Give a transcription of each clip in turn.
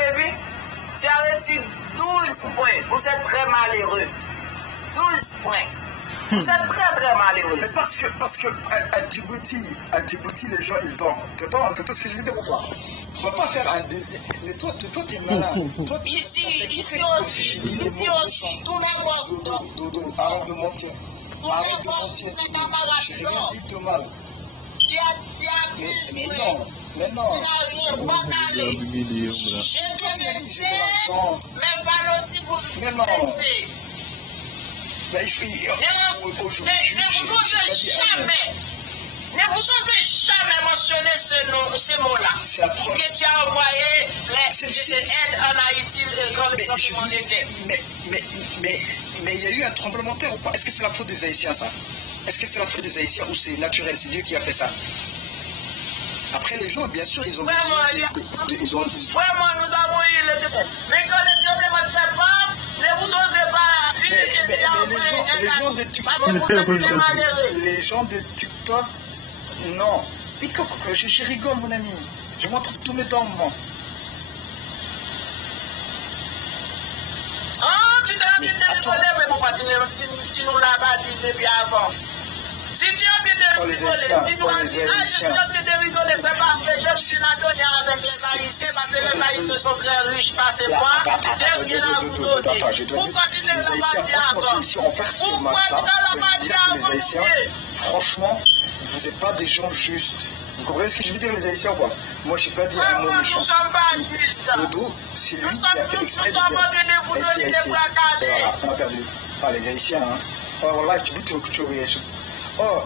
baby, tu as reçu 12 points. Vous êtes très malheureux. 12 points. Vous êtes très très malheureux. Mais parce que à Djibouti, les gens ils dorment. Tu entends ce que je veux dire ou pas? On va pas faire un désir. Mais toi tu es malade. Ici aussi, tout le monde dort. Dodo, arrête de mentir. Arrête de mentir. J'ai rien dit de mal. Mais non. Mais non. Mais ne vous osez jamais mentionner ce mot-là. C'est la preuve. Que tu as envoyé les aides en Haïti quand le tremblement de terre. Mais il y a eu un tremblement de terre ou pas? Est-ce que c'est la faute des Haïtiens ça? Est-ce que c'est la faute des Haïtiens ou c'est naturel? C'est Dieu qui a fait ça? Après les gens, bien sûr, ils ont... Vraiment, nous avons eu le défaut. Mais quand les tremblements de terre partent, ne vous osez pas... Les gens de TikTok, non. Je rigole, mon ami. Je montre tous mes dents, moi. Ah, tu t'es habitué de rigoler, mais pourquoi tu nous l'as pas dit depuis avant? Si tu as envie de rigoler, si tu as envie de rigoler, c'est parce que je suis là donné avec les Haïtiens, parce que les Haïtiens sont très riches, passez-moi. J'ai rien à vous donner. Pourquoi tu ne l'as pas dit encore? Pourquoi tu ne l'as pas dit avant? Franchement, vous n'êtes pas des gens justes. Vous comprenez ce que je veux dire, les Haïtiens ou pas? Moi, je ne sais pas dire un mot méchant. Nous ne sommes pas justes. Dodo, c'est lui qui a fait exprès de dire. Voilà, on a perdu. Ah, les Haïtiens, hein. Oh, là, tu dis que tu es Oh,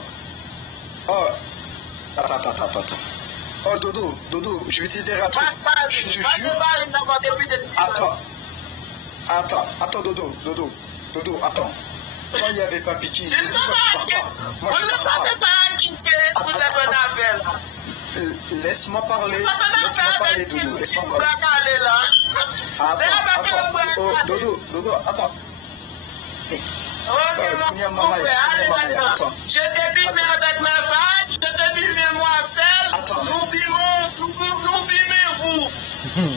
attends. Oh, Dodo, je vais te dire un truc. Je te jure. Attends, Dodo, attends. Moi, il n'y avait pas pitié. Moi, je ne parle pas. Laisse-moi parler, Dodo. Laisse-moi parler. Attends. Oh, Dodo, attends. Je t'ai filmé avec ma vache, je t'ai filmé moi seul, nous filmez vous.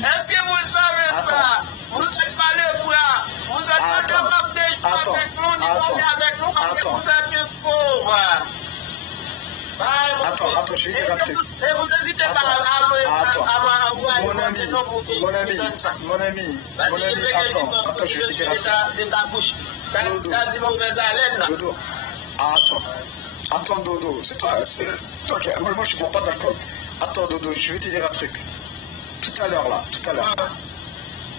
Est-ce que vous savez ça? Vous n'êtes pas les bras, vous êtes pas capables de jouer avec nous, ni avec nous, parce que vous êtes pauvres. Attends, je vais dire un truc. Et vous n'hésitez pas à m'envoyer mon ami, attends, je vais te dire un truc. De ta bouche. Dodo, attends, Dodo, c'est toi qui... Moi, je ne suis pas d'accord. Attends, Dodo, je vais te dire un truc. Tout à l'heure,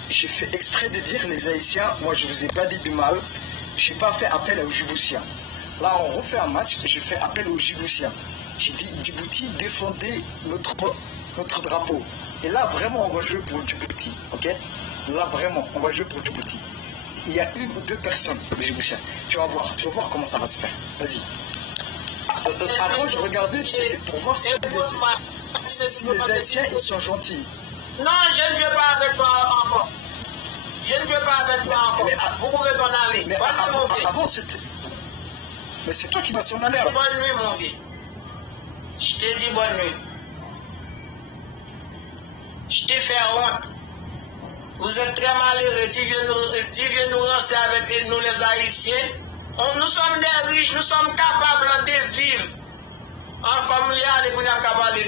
j'ai fait exprès de dire les Haïtiens, moi, je ne vous ai pas dit du mal. Je n'ai pas fait appel aux Djiboutiens. Là, on refait un match, j'ai fait appel aux Djiboutiens. J'ai dit, Djibouti, défendez notre drapeau. Et là, vraiment, on va jouer pour Djibouti, ok? Là, vraiment, on va jouer pour Djibouti. Il y a une ou deux personnes, Djiboutiens. Tu vas voir comment ça va se faire. Vas-y. Avant, je regardais pour voir si les Haïtiens, ils sont gentils. Non, je ne viens pas avec toi encore. Vous pouvez t'en aller. Mais avant, c'était... Mais c'est toi qui vas s'en aller. Bonne nuit, mon vieux. Je t'ai dit bonne nuit. Je t'ai fait honte. Vous êtes très malheureux. Tu viens nous lancer avec nous les Haïtiens. Nous sommes des riches, nous sommes capables de vivre. Comme il y a les gens capables